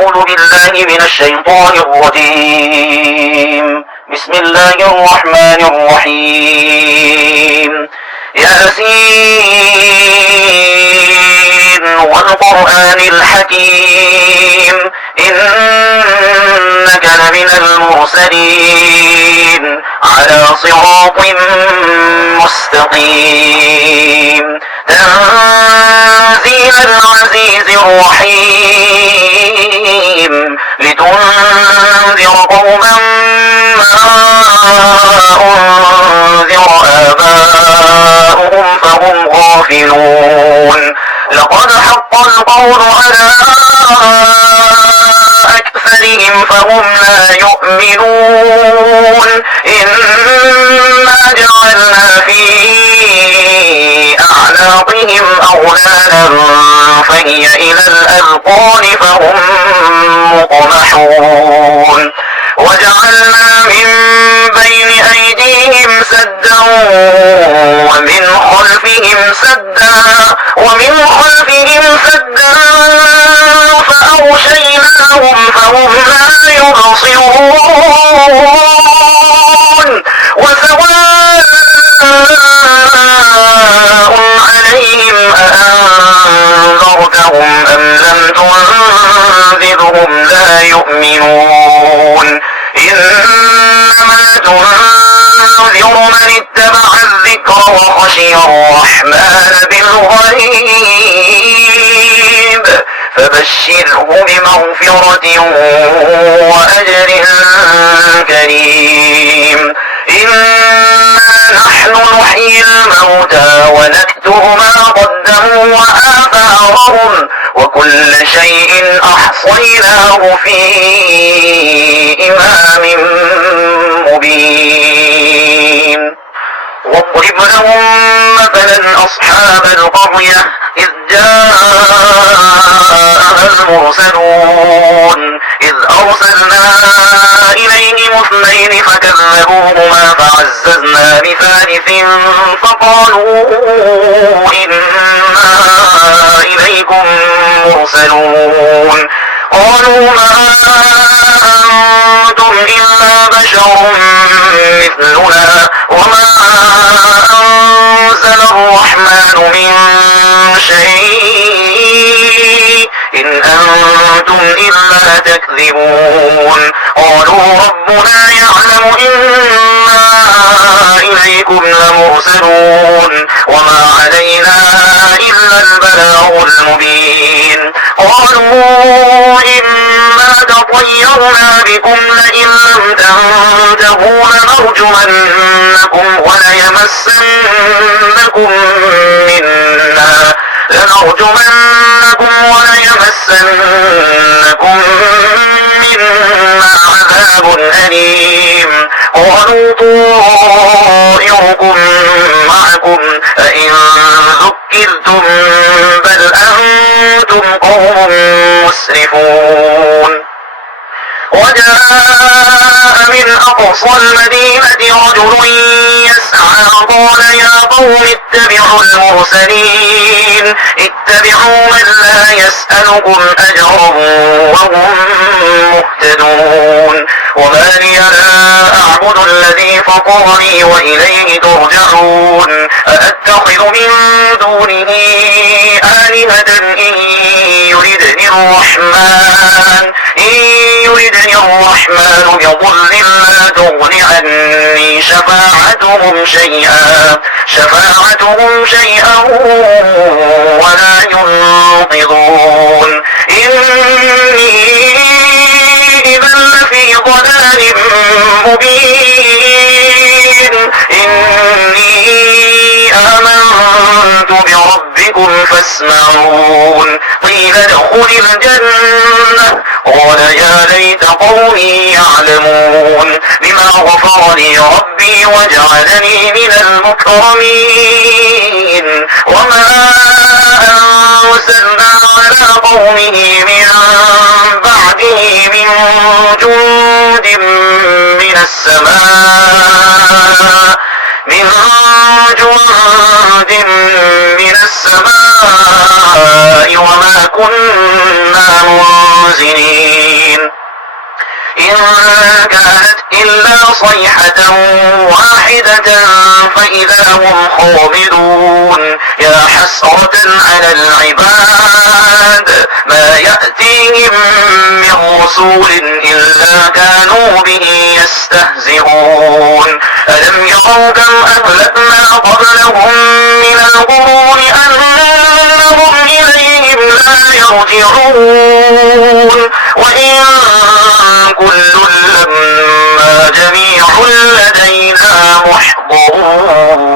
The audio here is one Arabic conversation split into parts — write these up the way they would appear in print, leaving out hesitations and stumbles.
أعوذ بالله من الشيطان الرجيم. بسم الله الرحمن الرحيم. ياسين والقرآن الحكيم إنك لمن المرسلين على صراط مستقيم تنزيل العزيز الرحيم لتنذر قوما ما أنذر آباؤهم فهم غافلون لقد حق القول على أكثرهم فهم لا يؤمنون إنا جعلنا في أعناقهم أغلالا فهي إلى الأذقان فهم مقمحون وجعلنا من بين أيديهم سدا ومن خلفهم سدا فأغشيناهم فهم لا يبصرون وسواء عليهم أأنذرتهم أم لم تنذرهم لا يؤمنون إنما تنذر من اتبع الذكر وخشي الرحمن بالغيب فبشره بمغفرة وأجر كريم إنا نحن نحيي الموتى ونكتب ما قدموا وآثارهم وكل شيء أحصيناه في إمام مبين واضرب لهم مثلا أصحاب القرية إذ جاءها المرسلون إذ أرسلنا إليهم اثنين فكذبوهما فعززنا بثالث فقالوا إنا إليكم مرسلون قالوا ما أنتم إلا بشر مثلنا وما أنزل الرحمن من شيء إن أنتم إلا تكذبون قالوا ربنا يعلم إنا إليكم لمرسلون وما علينا إلا البلاغ المبين قالوا إنا تطيرنا بكم لئن لم تنتهوا لنرجمنكم وليمسنكم منا عذاب أليم قالوا طائركم معكم أئن ذكرتم بل أنتم قوم مسرفون وجاء من أقصى المدينة رجل يسعى قال يا قوم اتبعوا المرسلين اتبعوا من لا يسألكم أجرا وهم مهتدون وما لي لا أعبد الذي فطرني وإليه ترجعون أأتخذ من دونه آلهة إن يردني الرحمن بضر لا تغن عني شفاعتهم شيئا ولا ينقذون إني إذا لفي ضلال مبين إني آمنت بربكم فاسمعون قيل ادخل الجنة قال يا ليت قومي يعلمون بما غفر لي ربي وجعلني من المكرمين وما أرسلنا على قومه من بعده من جند من السماء وما كنا منزلين إن كانت إلا صيحة واحدة فإذا هم خامدون يا حسرة على العباد ما يأتيهم من رسول إلا كانوا به يستهزئون ألم يروا كم أهلكنا قبلهم من القرون أنهم إليهم لا يرجعون وإن كل لما جميع لدينا محضرون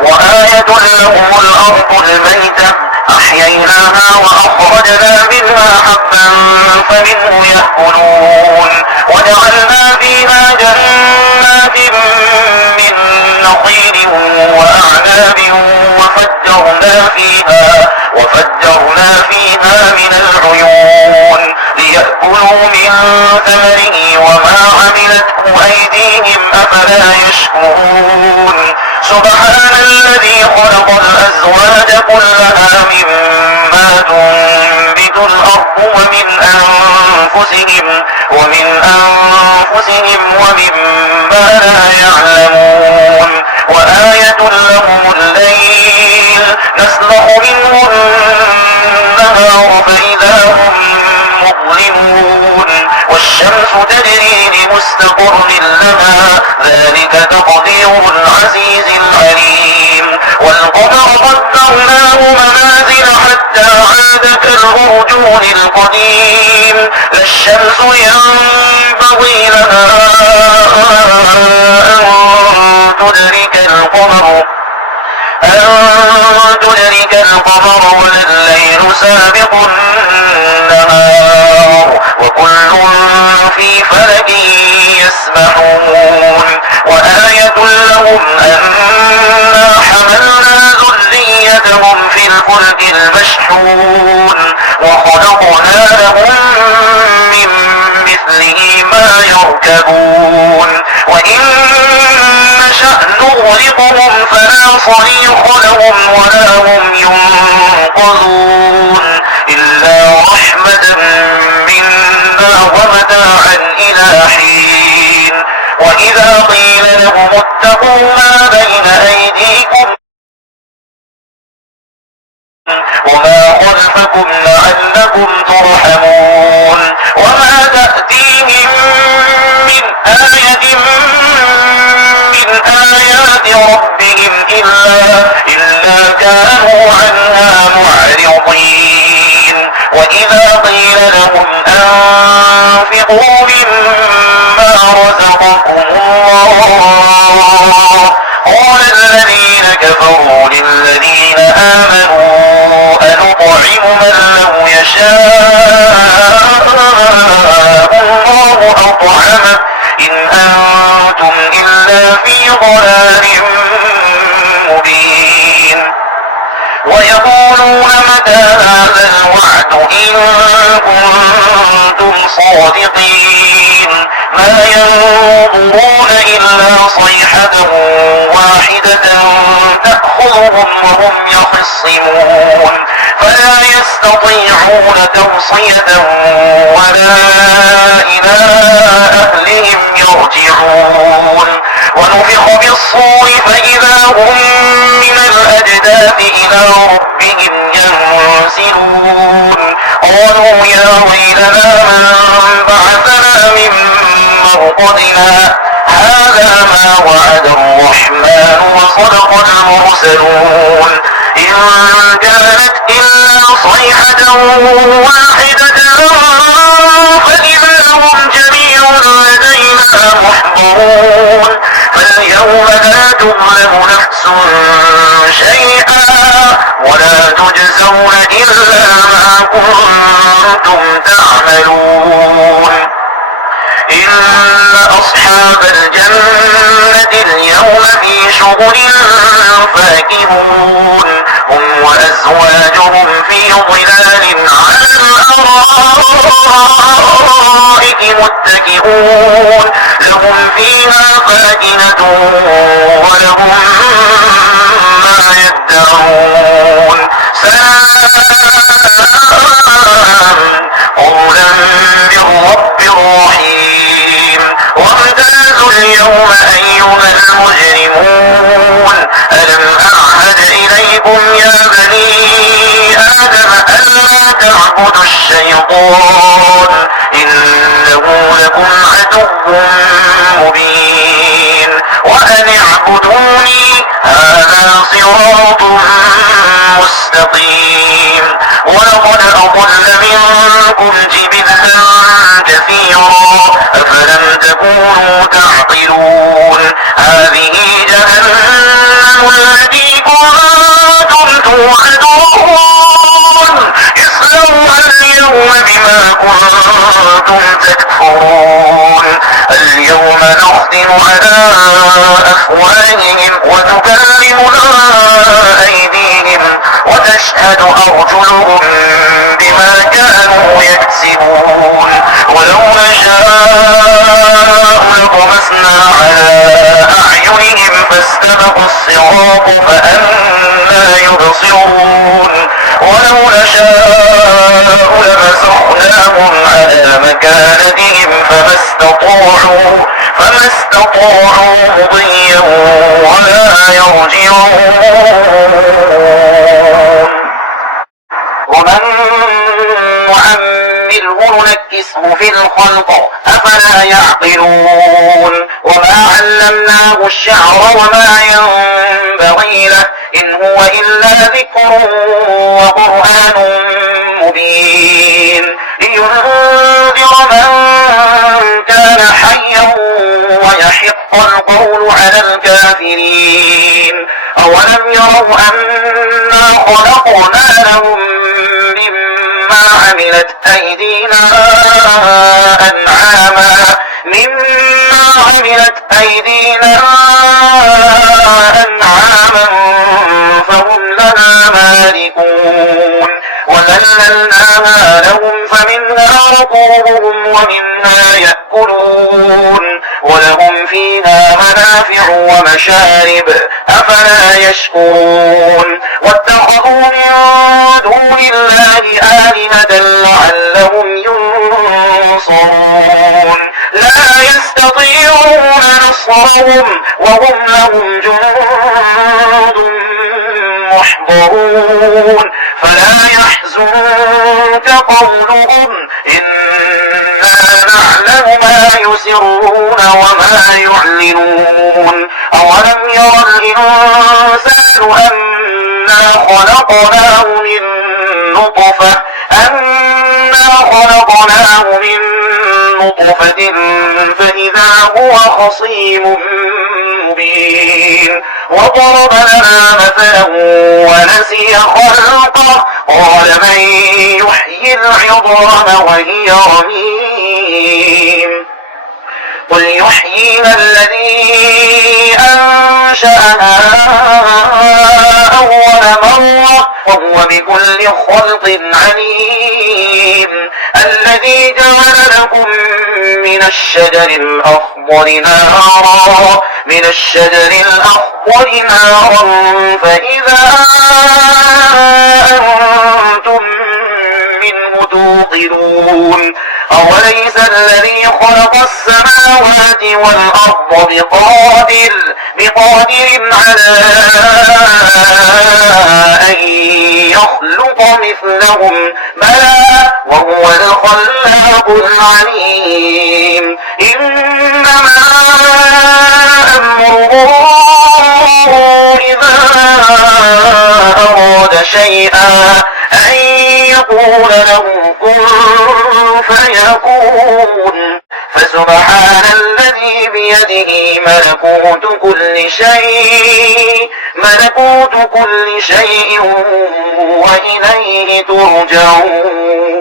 وآية لهم الأرض الميتة أحييناها وأخرجنا منها حبا فمنه يأكلون وجعلنا فيها جنات من نخيل وأعناب وفجرنا فيها من العيون ليأكلوا من ثمره وما عملته أيديهم أفلا يشكرون سبحان الذي خلق الأزواج كلها مما تنبت الأرض ومن أنفسهم ومما لا يعلمون وآية لهم الليل نسلخ منه النهار فإذا هم مظلمون والشمس تجري لمستقر لها ذلك تقدير العزيز العليم والقمر قدرناه منازل حتى عاد كالعرجون القديم لا الشمس ينبغي لها أن تدرك القمر ولا الليل سابق النهار وكل في فلك يسبحون وآية لهم أنا حملنا ذريتهم في الفلك المشحون وخلقنا لهم من مثله ما يركبون وإن نشأ نغرقهم فلا صريخ لهم ولا هم ينقذون إلا رحمة منا ومتاعا إلى حين وإذا قيل لهم اتقوا ما بين أيديكم وما خلفكم لعلكم ترحمون وما تأتيهم من آية من آيات ربهم إلا كانوا عنها معرضين وإذا قيل لهم أنفقوا مما رزقكم الله قال الذين كفروا للذين آمنوا أنطعم من لو يشاء الله أطعمه إن أنتم إلا في ضلال مبين ويقولون متى هذا الوعد إن كنتم صادقين ما ينظرون إلا صيحة واحدة تأخذهم وهم يخصمون فلا يستطيعون توصية ولا إلى أهلهم يرجعون ونفخ بالصور فإذا هم من الأجداث إلى ربهم ينسلون قالوا يا ويلنا من بعثنا من مرقدنا هذا ما وعد الرحمن وصدق المرسلون إن كانت إلا صيحة واحدة فإذا هم جميع لدينا محضرون فاليوم لا تظلم نفس شيئا ولا تجزون إلا ما كنتم تعملون إن أصحاب الجنة اليوم في شغل فاكهون هم وأزواجهم في ظلال على الأرائك متكئون لهم فيها فاكهة ولهم ما يدعون سلام قولا من خلقناكم جبلا كثيرا أفلم تكونوا تعقلون هذه جهنم التي كنتم توعدون اصلوها اليوم بما كنتم تكفرون اليوم نختم على أفواههم وتكلمنا أيديهم وتشهد أرجلهم بما كانوا يكسبون ولو نشاء لطمسنا على أعينهم فاستبقوا الصراط فأنى يبصرون ولو نشاء لمسخناهم على مكانتهم فما استطاعوا مضيا ولا يرجعون ومن نعمره نكسه في الخلق أفلا يعقلون وما علمناه الشعر وما ينبغي له إن هو إلا ذكر وقرآن مبين لينذر من كان حيا ويحق القول على الكافرين أولم يروا أنا خلقنا لهم مما عملت أيدينا أنعاما فهم لنا مالكون وذللناها لهم فمنها ركوبهم ومنها يأكلون ولهم فيها منافع ومشارب أفلا يشكرون واتخذوا من دون الله آلهة لعلهم ينصرون لا يستطيعون نصرهم وهم لهم جند محضرون فلا يحزنك قولهم إنا نعلم ما يسرون وما يعلنون أولم ير الإنسان أنا خلقناه من نطفة فإذا هو خصيم مبين وضرب لنا مثلا ونسي خلقه قال من يحيي العظام وهي رميم قل يحييها الذي أنشأها أول مرة وهو بكل خلق عليم الذي جعل لكم من الشجر الأخضر نارا فإذا أنتم منه توقدون أوليس الذي خلق السماوات والأرض بقادر على أن يخلق مثلهم بلى وهو الخلاق العليم إنما أمره إذا أراد شيئا أن يقول له كن فيكون فسبحان الذي بيده ملكوت كل شيء وإليه ترجعون